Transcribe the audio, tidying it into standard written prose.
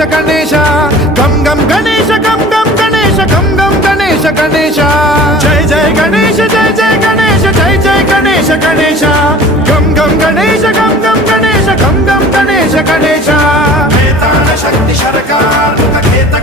గణేశ గణేశ గం గం గణేశ గం గం గణేశ గం గం గణేశ గణేశ జయ జయ గణేశ జయ జయ గణేశ జయ జయ గణేశ గణేశ గం గం గణేశ గం గం గణేశ గం గం గణేశ గణేశ వేతాళ శక్తి శరకార్ ముఖ ఖేత